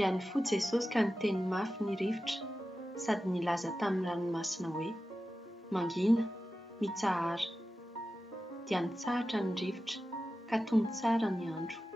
dia nifoha Jesosy ka niteny mafy ny rivotra sady nilaza tamin'ny ranomasina hoe mangina, mitsahara, dia nitsahatra ny rivotra ka tonga tsara ny andro.